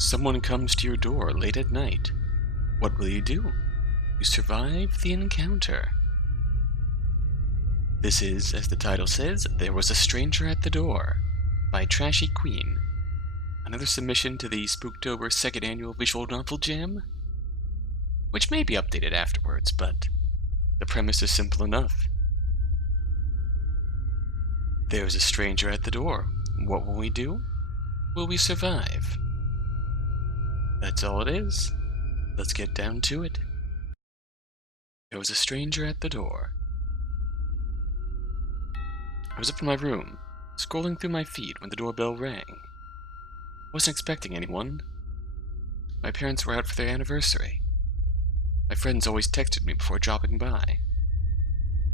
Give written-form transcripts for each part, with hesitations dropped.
Someone comes to your door late at night. What will you do? You survive the encounter. This is, as the title says, There Was a Stranger at the Door, by TrashyQueen. Another submission to the Spooktober 2nd Annual Visual Novel Jam, which may be updated afterwards, but the premise is simple enough. There's a stranger at the door. What will we do? Will we survive? That's all it is. Let's get down to it. There was a stranger at the door. I was up in my room, scrolling through my feed when the doorbell rang. I wasn't expecting anyone. My parents were out for their anniversary. My friends always texted me before dropping by.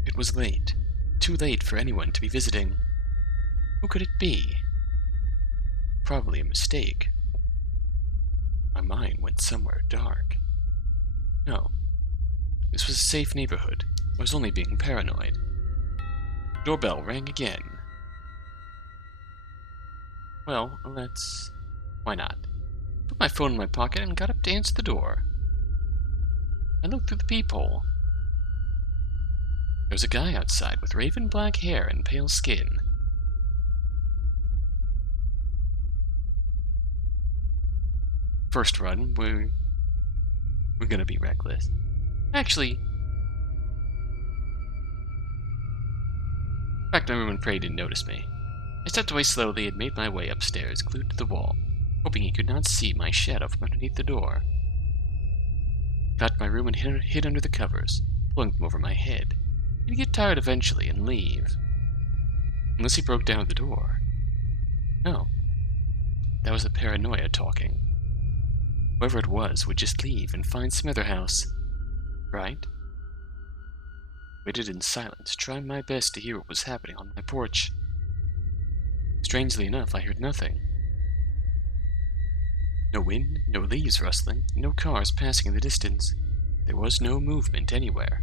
It was late, too late for anyone to be visiting. Who could it be? Probably a mistake. My mind went somewhere dark. No, this was a safe neighborhood. I was only being paranoid. Doorbell rang again. Well, why not? Put my phone in my pocket and got up to answer the door. I looked through the peephole. There was a guy outside with raven black hair and pale skin. First run, we're gonna be reckless. Actually, back to my room and prayed he didn't notice me. I stepped away slowly and made my way upstairs, glued to the wall, hoping he could not see my shadow from underneath the door. Got to my room and hid under the covers, pulling them over my head. He'd get tired eventually and leave. Unless he broke down the door. No. That was the paranoia talking. Whoever it was would just leave and find some other house. Right? Waited in silence, trying my best to hear what was happening on my porch. Strangely enough, I heard nothing. No wind, no leaves rustling, no cars passing in the distance. There was no movement anywhere.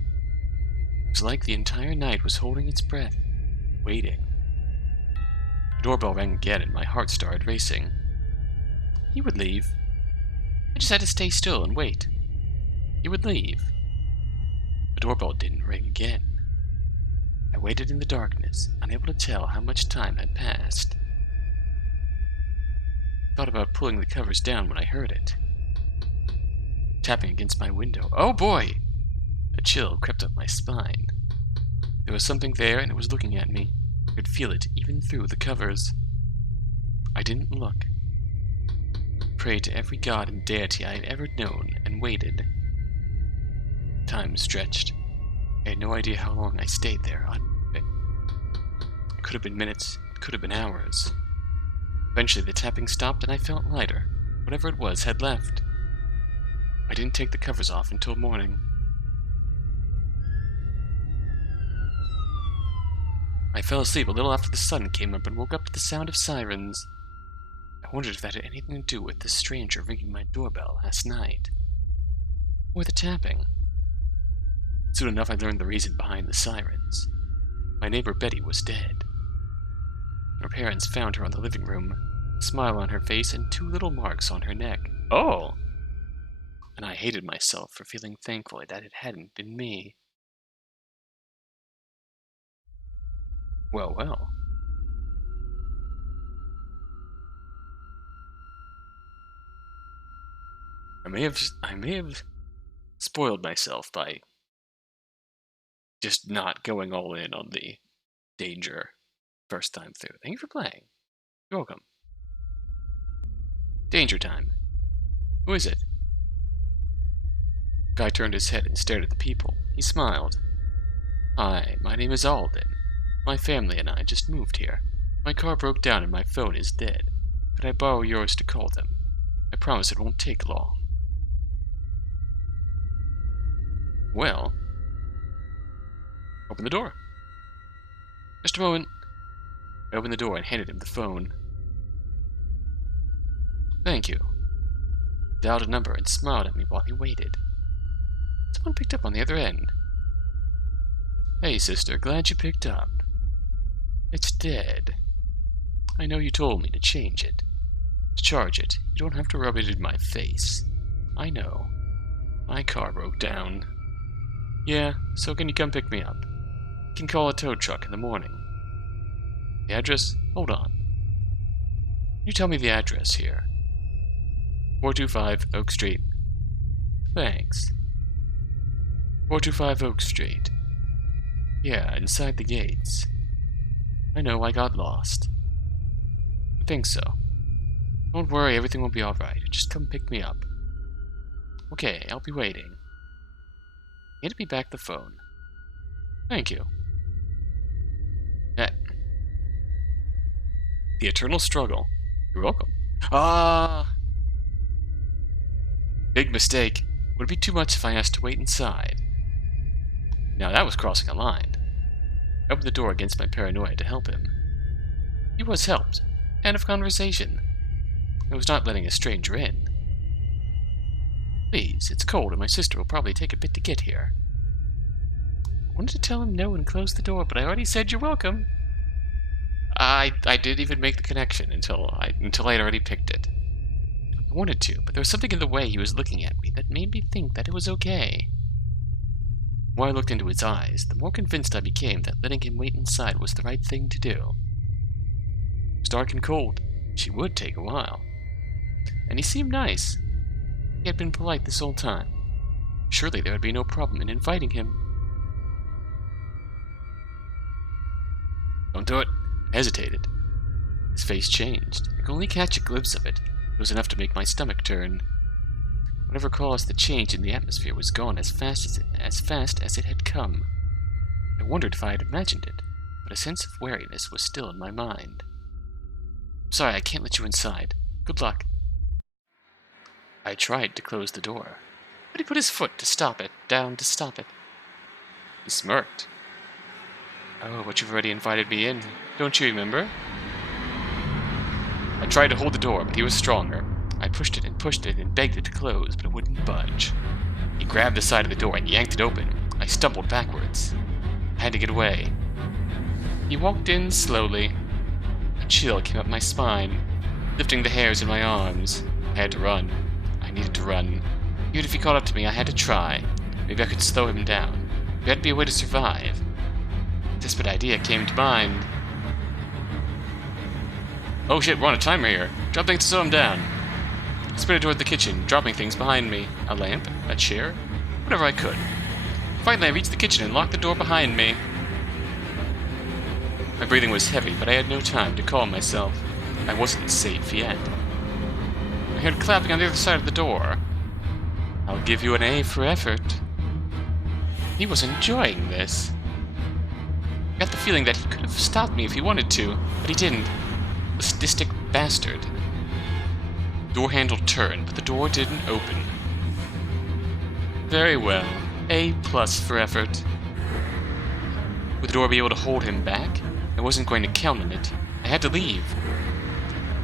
It was like the entire night was holding its breath, waiting. The doorbell rang again and my heart started racing. He would leave. I just had to stay still and wait. He would leave. The doorbell didn't ring again. I waited in the darkness, unable to tell how much time had passed. Thought about pulling the covers down when I heard it. Tapping against my window. Oh boy! A chill crept up my spine. There was something there and it was looking at me. I could feel it even through the covers. I didn't look. Prayed to every god and deity I had ever known and waited. Time stretched. I had no idea how long I stayed there. It could have been minutes, it could have been hours. Eventually the tapping stopped and I felt lighter. Whatever it was had left. I didn't take the covers off until morning. I fell asleep a little after the sun came up and woke up to the sound of sirens. I wondered if that had anything to do with the stranger ringing my doorbell last night. Or the tapping. Soon enough I learned the reason behind the sirens. My neighbor Betty was dead. Her parents found her in the living room, a smile on her face and 2 little marks on her neck. Oh! And I hated myself for feeling thankful that it hadn't been me. Well, well. I may have spoiled myself by just not going all in on the danger first time through. Thank you for playing. You're welcome. Danger time. Who is it? Guy turned his head and stared at the people. He smiled. Hi, my name is Alden. My family and I just moved here. My car broke down and my phone is dead. Could I borrow yours to call them? I promise it won't take long. Well, open the door. Just a moment. I opened the door and handed him the phone. Thank you. Dialed a number and smiled at me while he waited. Someone picked up on the other end. Hey, sister, glad you picked up. It's dead. I know you told me to change it. To charge it, you don't have to rub it in my face. I know. My car broke down. Yeah, so can you come pick me up? You can call a tow truck in the morning. The address? Hold on. Can you tell me the address here? 425 Oak Street. Thanks. 425 Oak Street. Yeah, inside the gates. I know, I got lost. I think so. Don't worry, everything will be alright. Just come pick me up. Okay, I'll be waiting. Hand me back the phone. Thank you. That. The eternal struggle. You're welcome. Ah! Big mistake. Would it be too much if I asked to wait inside? Now that was crossing a line. I opened the door against my paranoia to help him. He was helped. End of conversation. I was not letting a stranger in. Please, it's cold and my sister will probably take a bit to get here. I wanted to tell him no and close the door, but I already said you're welcome. I didn't even make the connection until I had already picked it. I wanted to, but there was something in the way he was looking at me that made me think that it was okay. The more I looked into his eyes, the more convinced I became that letting him wait inside was the right thing to do. It was dark and cold. She would take a while. And he seemed nice. He had been polite this whole time. Surely there would be no problem in inviting him. Don't do it. I hesitated. His face changed. I could only catch a glimpse of it. It was enough to make my stomach turn. Whatever caused the change in the atmosphere was gone as fast as it had come. I wondered if I had imagined it, but a sense of wariness was still in my mind. Sorry, I can't let you inside. Good luck. I tried to close the door, but he put his foot down to stop it. He smirked. Oh, but you've already invited me in, don't you remember? I tried to hold the door, but he was stronger. I pushed it and begged it to close, but it wouldn't budge. He grabbed the side of the door and yanked it open. I stumbled backwards. I had to get away. He walked in slowly. A chill came up my spine, lifting the hairs in my arms. I had to run. I needed to run. Even if he caught up to me, I had to try. Maybe I could slow him down. There had to be a way to survive. A desperate idea came to mind. Oh shit, we're on a timer here. Drop things to slow him down. I sprinted toward the kitchen, dropping things behind me. A lamp, a chair, whatever I could. Finally, I reached the kitchen and locked the door behind me. My breathing was heavy, but I had no time to calm myself. I wasn't safe yet. I heard clapping on the other side of the door. I'll give you an A for effort. He was enjoying this. I got the feeling that he could have stopped me if he wanted to, but he didn't. The sadistic bastard. The door handle turned, but the door didn't open. Very well. A+ for effort. Would the door be able to hold him back? I wasn't going to count on it. I had to leave.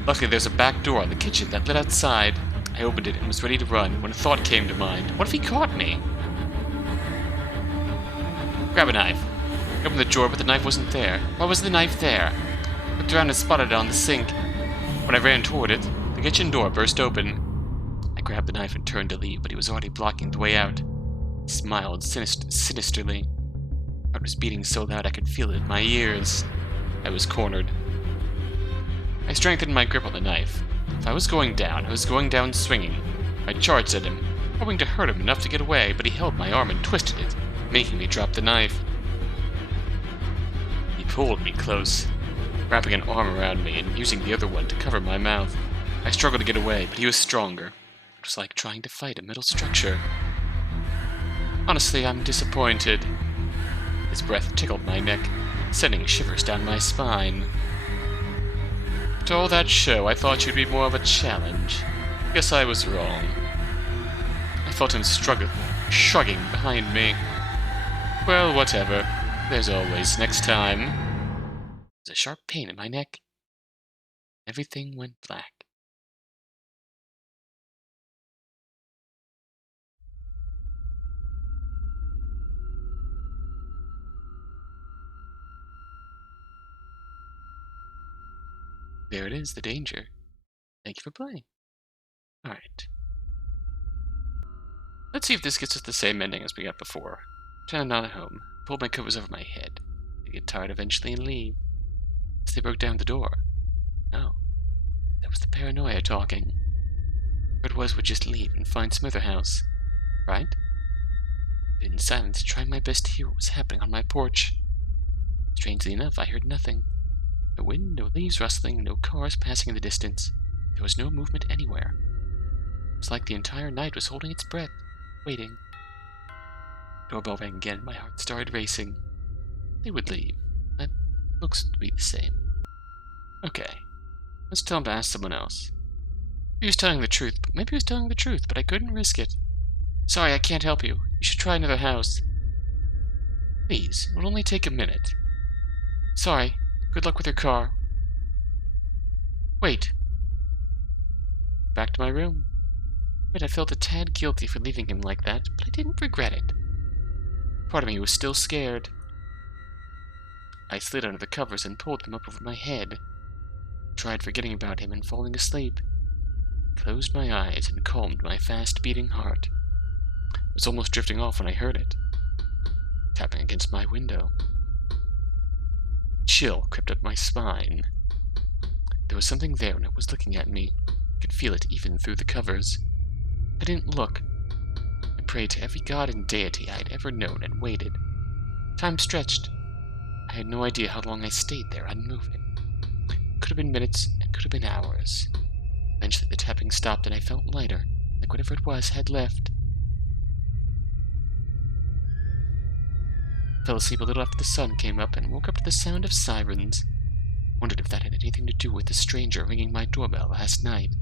Luckily, there's a back door on the kitchen that led outside. I opened it and was ready to run when a thought came to mind. What if he caught me? Grab a knife. I opened the drawer, but the knife wasn't there. Why was the knife there? I looked around and spotted it on the sink. When I ran toward it, the kitchen door burst open. I grabbed the knife and turned to leave, but he was already blocking the way out. He smiled sinisterly. My heart was beating so loud I could feel it in my ears. I was cornered. I strengthened my grip on the knife. If I was going down, I was going down swinging. I charged at him, hoping to hurt him enough to get away, but he held my arm and twisted it, making me drop the knife. He pulled me close, wrapping an arm around me and using the other one to cover my mouth. I struggled to get away, but he was stronger. It was like trying to fight a metal structure. Honestly, I'm disappointed. His breath tickled my neck, sending shivers down my spine. After all that show, I thought you'd be more of a challenge. Guess I was wrong. I felt him shrugging behind me. Well, whatever. There's always next time. There's a sharp pain in my neck. Everything went black. There it is, the danger. Thank you for playing. Alright. Let's see if this gets us the same ending as we got before. Pretend I'm not at home. Pulled my covers over my head. They get tired eventually and leave. As they broke down the door. Oh. That was the paranoia talking. Whoever it was would just leave and find some other house. Right? In silence, trying my best to hear what was happening on my porch. Strangely enough, I heard nothing. No wind, no leaves rustling, no cars passing in the distance. There was no movement anywhere. It was like the entire night was holding its breath, waiting. Doorbell rang again. My heart started racing. They would leave. That looks to be the same. Okay. Let's tell him to ask someone else. Maybe he was telling the truth, but I couldn't risk it. Sorry, I can't help you. You should try another house. Please, it will only take a minute. Sorry. Good luck with your car. Wait. Back to my room. But I felt a tad guilty for leaving him like that, but I didn't regret it. Part of me was still scared. I slid under the covers and pulled them up over my head. Tried forgetting about him and falling asleep. Closed my eyes and calmed my fast-beating heart. I was almost drifting off when I heard it. Tapping against my window. Chill crept up my spine. There was something there and it was looking at me. I could feel it even through the covers. I didn't look. I prayed to every god and deity I'd ever known and waited. Time stretched. I had no idea how long I stayed there unmoving. It could have been minutes, it could have been hours. Eventually the tapping stopped and I felt lighter, like whatever it was had left. I fell asleep a little after the sun came up and woke up to the sound of sirens. Wondered if that had anything to do with the stranger ringing my doorbell last night.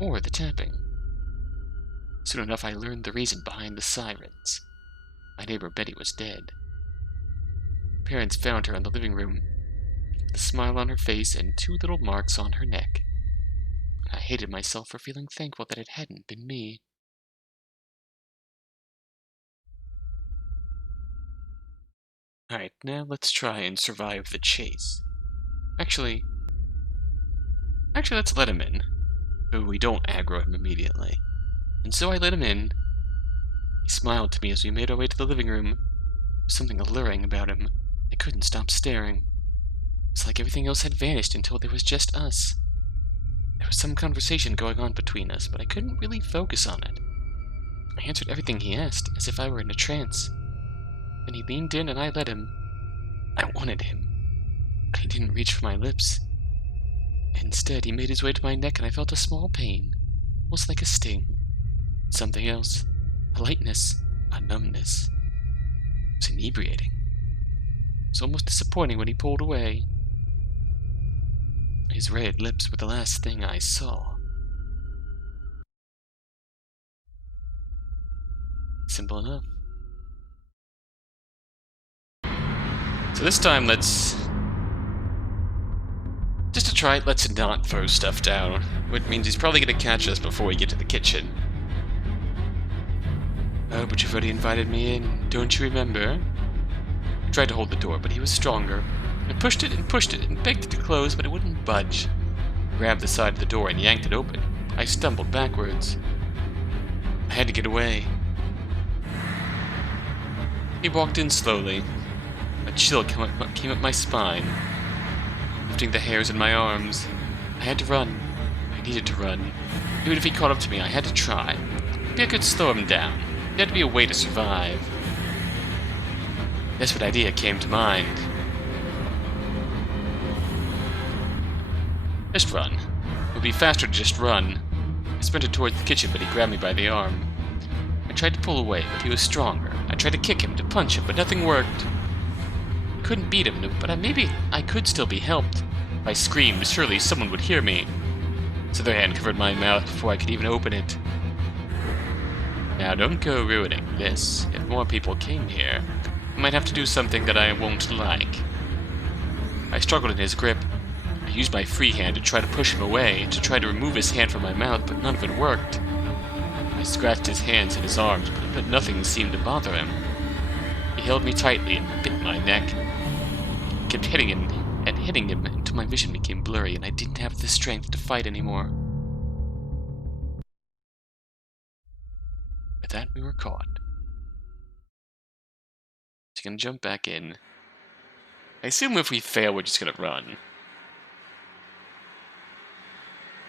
Or the tapping. Soon enough I learned the reason behind the sirens. My neighbor Betty was dead. Parents found her in the living room, with a smile on her face and 2 little marks on her neck. I hated myself for feeling thankful that it hadn't been me. Alright, now let's try and survive the chase. Actually, let's let him in. So we don't aggro him immediately. And so I let him in. He smiled to me as we made our way to the living room. There was something alluring about him. I couldn't stop staring. It was like everything else had vanished until there was just us. There was some conversation going on between us, but I couldn't really focus on it. I answered everything he asked, as if I were in a trance. Then he leaned in and I let him. I wanted him, but he didn't reach for my lips. Instead, he made his way to my neck and I felt a small pain, almost like a sting. Something else, a lightness, a numbness. It was inebriating. It was almost disappointing when he pulled away. His red lips were the last thing I saw. Simple enough. So this time, let's not throw stuff down, which means he's probably going to catch us before we get to the kitchen. Oh, but you've already invited me in, don't you remember? I tried to hold the door, but he was stronger. I pushed it and begged it to close, but it wouldn't budge. I grabbed the side of the door and yanked it open. I stumbled backwards. I had to get away. He walked in slowly. A chill came up my spine, lifting the hairs in my arms. I had to run. I needed to run. Even if he caught up to me, I had to try. Maybe I could slow him down. There had to be a way to survive. A desperate idea came to mind. Just run. It would be faster to just run. I sprinted towards the kitchen, but he grabbed me by the arm. I tried to pull away, but he was stronger. I tried to kick him, to punch him, but nothing worked. I couldn't beat him, but maybe I could still be helped. If I screamed, surely someone would hear me. His other hand covered my mouth before I could even open it. Now don't go ruining this. If more people came here, I might have to do something that I won't like. I struggled in his grip. I used my free hand to try to push him away, to try to remove his hand from my mouth, but none of it worked. I scratched his hands and his arms, but nothing seemed to bother him. He held me tightly and bit my neck. I kept hitting him into my vision became blurry and I didn't have the strength to fight anymore. With that, we were caught. So I'm gonna jump back in. I assume if we fail, we're just gonna run.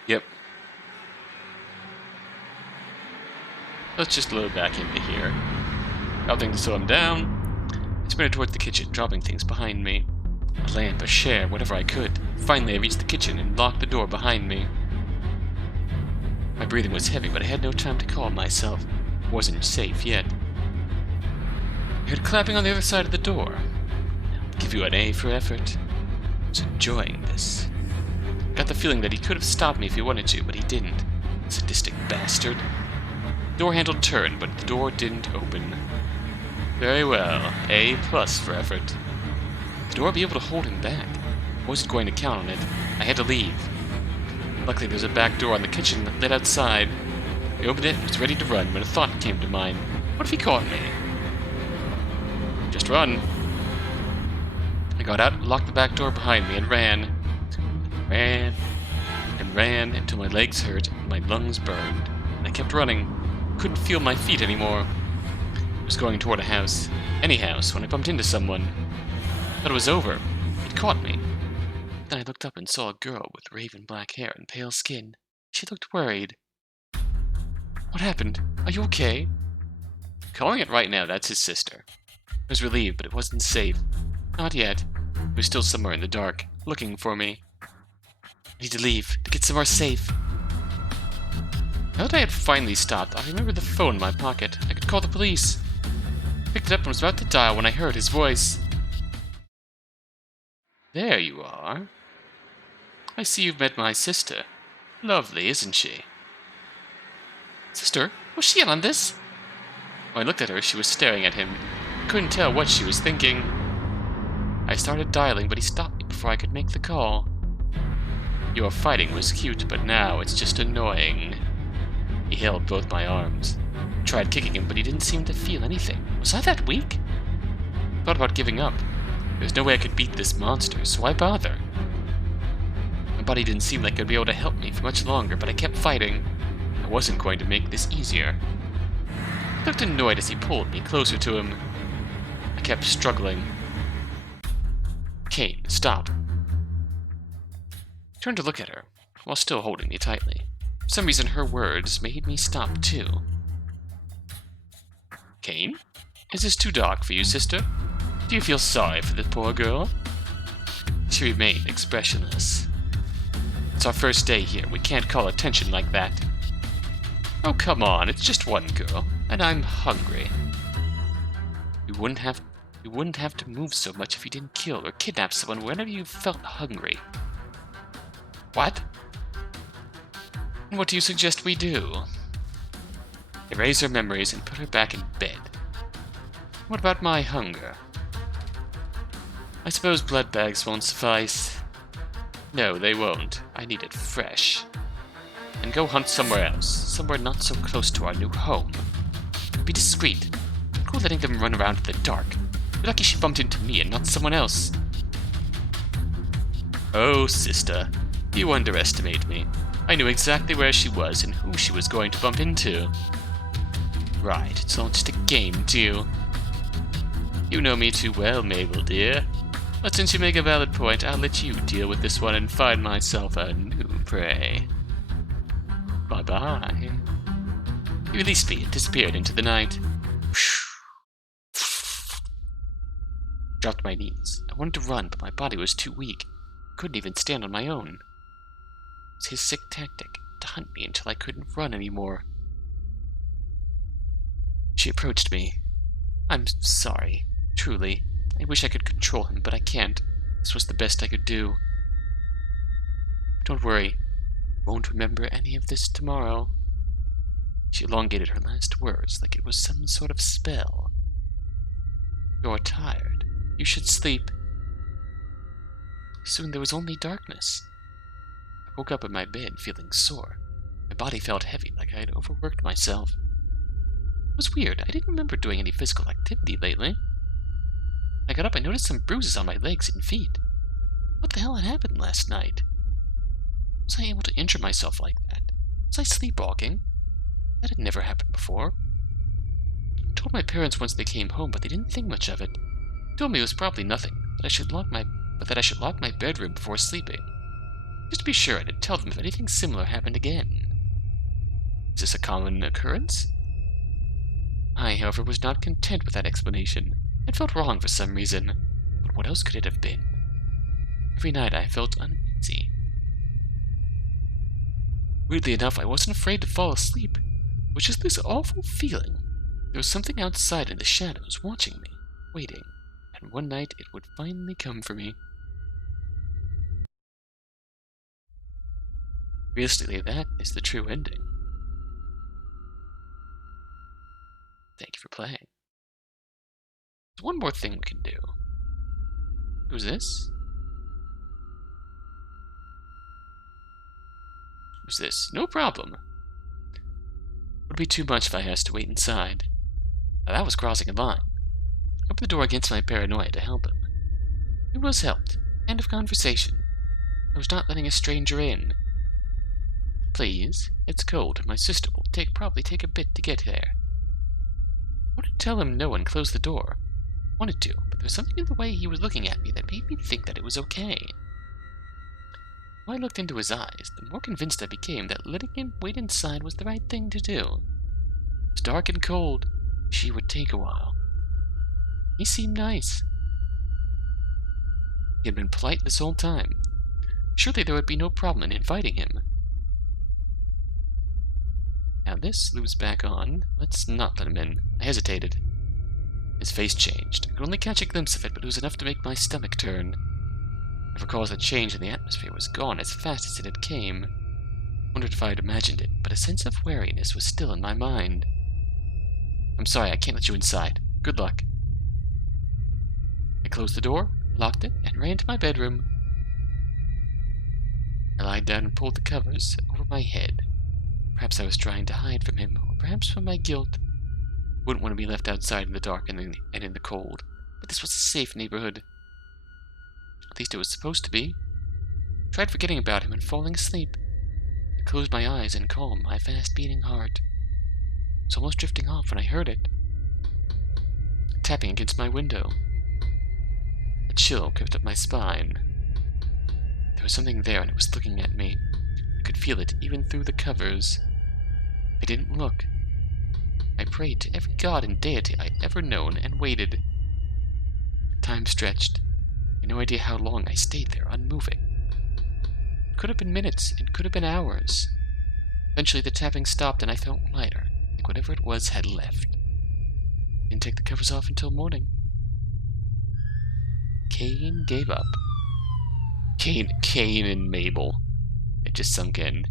Yep. Let's just load back into here. Helping to slow him down. I sprinted towards the kitchen, dropping things behind me. A lamp, a chair, whatever I could. Finally, I reached the kitchen and locked the door behind me. My breathing was heavy, but I had no time to calm myself. I wasn't safe yet. I heard clapping on the other side of the door. I'll give you an A for effort. I was enjoying this. I got the feeling that he could have stopped me if he wanted to, but he didn't. Sadistic bastard. The door handle turned, but the door didn't open. Very well. A+ for effort. The door would be able to hold him back. I wasn't going to count on it. I had to leave. Luckily, there was a back door on the kitchen that led outside. I opened it and was ready to run when a thought came to mind. What if he caught me? Just run. I got out, locked the back door behind me, and ran. Ran and ran until my legs hurt and my lungs burned. And I kept running. Couldn't feel my feet anymore. I was going toward a house. Any house, when I bumped into someone. I thought it was over. It caught me. Then I looked up and saw a girl with raven black hair and pale skin. She looked worried. What happened? Are you okay? Calling it right now, that's his sister. I was relieved, but it wasn't safe. Not yet. He was still somewhere in the dark, looking for me. I need to leave, to get somewhere safe. Now that I had finally stopped, I remembered the phone in my pocket. I could call the police. I picked it up and was about to dial when I heard his voice. There you are. I see you've met my sister. Lovely, isn't she? Sister? Was she in on this? When I looked at her, she was staring at him. I couldn't tell what she was thinking. I started dialing, but he stopped me before I could make the call. Your fighting was cute, but now it's just annoying. He held both my arms. I tried kicking him, but he didn't seem to feel anything. Was I that weak? I thought about giving up. There's no way I could beat this monster, so why bother? My body didn't seem like it would be able to help me for much longer, but I kept fighting. I wasn't going to make this easier. I looked annoyed as he pulled me closer to him. I kept struggling. Kane, stop. I turned to look at her, while still holding me tightly. For some reason, her words made me stop too. Kane? Is this too dark for you, sister? Do you feel sorry for the poor girl? She remained expressionless. It's our first day here. We can't call attention like that. Oh, come on. It's just one girl, and I'm hungry. You wouldn't have to move so much if you didn't kill or kidnap someone whenever you felt hungry. What? And what do you suggest we do? Erase her memories and put her back in bed. What about my hunger? I suppose blood bags won't suffice. No, they won't. I need it fresh. And go hunt somewhere else. Somewhere not so close to our new home. Be discreet. Don't go letting them run around in the dark. You're lucky she bumped into me and not someone else. Oh, sister. You underestimate me. I knew exactly where she was and who she was going to bump into. Right, it's all just a game, too. You know me too well, Mabel, dear. But since you make a valid point, I'll let you deal with this one and find myself a new prey. Bye-bye. He released me and disappeared into the night. Dropped my knees. I wanted to run, but my body was too weak. I couldn't even stand on my own. It was his sick tactic, to hunt me until I couldn't run anymore. She approached me. I'm sorry. Truly. I wish I could control him, but I can't. This was the best I could do. Don't worry. I won't remember any of this tomorrow. She elongated her last words like it was some sort of spell. You're tired. You should sleep. Soon there was only darkness. I woke up in my bed feeling sore. My body felt heavy, like I had overworked myself. It was weird. I didn't remember doing any physical activity lately. I got up and noticed some bruises on my legs and feet. What the hell had happened last night? Was I able to injure myself like that? Was I sleepwalking? That had never happened before. I told my parents once they came home, but they didn't think much of it. They told me it was probably nothing, that I should lock my bedroom before sleeping. Just to be sure, I'd tell them if anything similar happened again. Is this a common occurrence? I, however, was not content with that explanation. It felt wrong for some reason. But what else could it have been? Every night I felt uneasy. Weirdly enough, I wasn't afraid to fall asleep. It was just this awful feeling. There was something outside in the shadows watching me, waiting, and one night it would finally come for me. Realistically, that is the true ending. Thank you for playing. There's one more thing we can do. Who's this? Who's this? No problem. Would be too much if I asked to wait inside. Now that was crossing a line. I opened the door against my paranoia to help him. He was helped. End of conversation. I was not letting a stranger in. Please, it's cold, and my sister will probably take a bit to get there. I wanted to tell him no and close the door. Wanted to, but there was something in the way he was looking at me that made me think that it was okay. The more I looked into his eyes, the more convinced I became that letting him wait inside was the right thing to do. It was dark and cold. She would take a while. He seemed nice. He had been polite this whole time. Surely there would be no problem in inviting him. Now this loops back on. Let's not let him in. I hesitated. His face changed. I could only catch a glimpse of it, but it was enough to make my stomach turn. I recall the change in the atmosphere was gone as fast as it had came. I wondered if I had imagined it, but a sense of wariness was still in my mind. I'm sorry, I can't let you inside. Good luck. I closed the door, locked it, and ran to my bedroom. I lied down and pulled the covers over my head. Perhaps I was trying to hide from him, or perhaps from my guilt. Wouldn't want to be left outside in the dark and in the cold, but this was a safe neighborhood. At least it was supposed to be. I tried forgetting about him and falling asleep. I closed my eyes and calmed my fast-beating heart. I was almost drifting off when I heard it. Tapping against my window. A chill crept up my spine. There was something there and it was looking at me. I could feel it even through the covers. I didn't look. I prayed to every god and deity I'd ever known and waited. Time stretched. I had no idea how long I stayed there, unmoving. It could have been minutes, it could have been hours. Eventually the tapping stopped and I felt lighter, like whatever it was had left. I didn't take the covers off until morning. Cain gave up. Cain and Mabel. It just sunk in.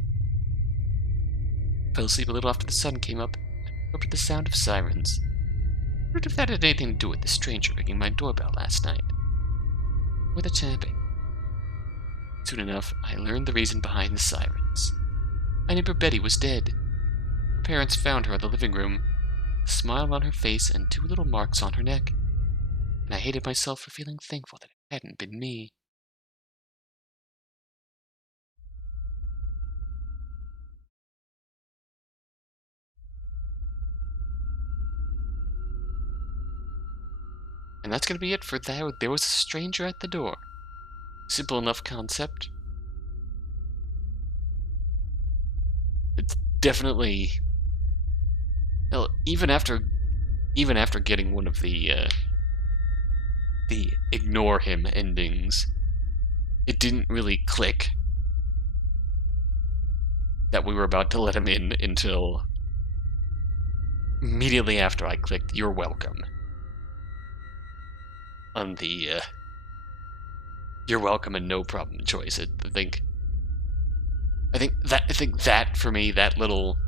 I fell asleep a little after the sun came up. I woke up to the sound of sirens. I wondered if that had anything to do with the stranger ringing my doorbell last night. Or the tapping. Soon enough, I learned the reason behind the sirens. My neighbor Betty was dead. Her parents found her in the living room, a smile on her face and 2 little marks on her neck. And I hated myself for feeling thankful that it hadn't been me. And that's going to be it for There Was a Stranger at the Door. Simple enough concept. It's definitely... Well, even after getting one of the ignore him endings, it didn't really click that we were about to let him in until immediately after I clicked "You're welcome" on the "You're welcome" and "No problem" choice. I think that for me, that little,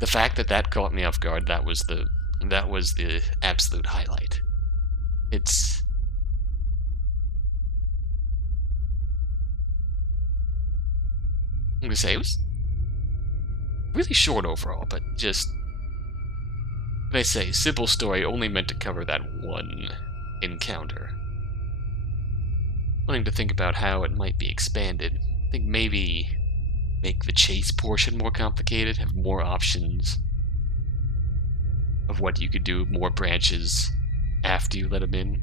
the fact that caught me off guard, that was the absolute highlight. I'm gonna say it was really short overall, but just, what I say, simple story, only meant to cover that one encounter. wanting to think about how it might be expanded. I think maybe make the chase portion more complicated, have more options of what you could do, more branches after you let him in.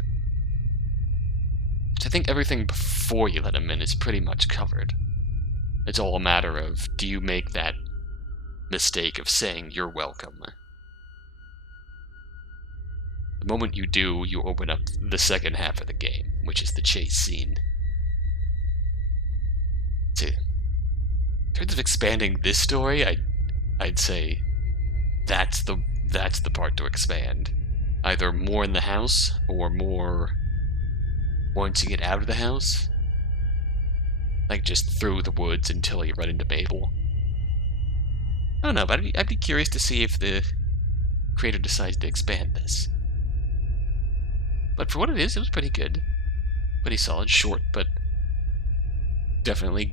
I think everything before you let him in is pretty much covered. It's all a matter of, do you make that mistake of saying you're welcome? The moment you do, you open up the second half of the game, which is the chase scene. So, in terms of expanding this story, I'd say that's the part to expand. Either more in the house, or more once you get out of the house. Like just through the woods until you run into Mabel. I don't know, but I'd be curious to see if the creator decides to expand this. But for what it is, it was pretty good. Pretty solid, short, but definitely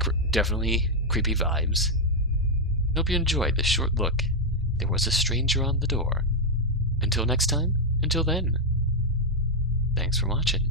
creepy vibes. Hope you enjoyed this short look. There was a stranger on the door. Until next time, until then. Thanks for watching.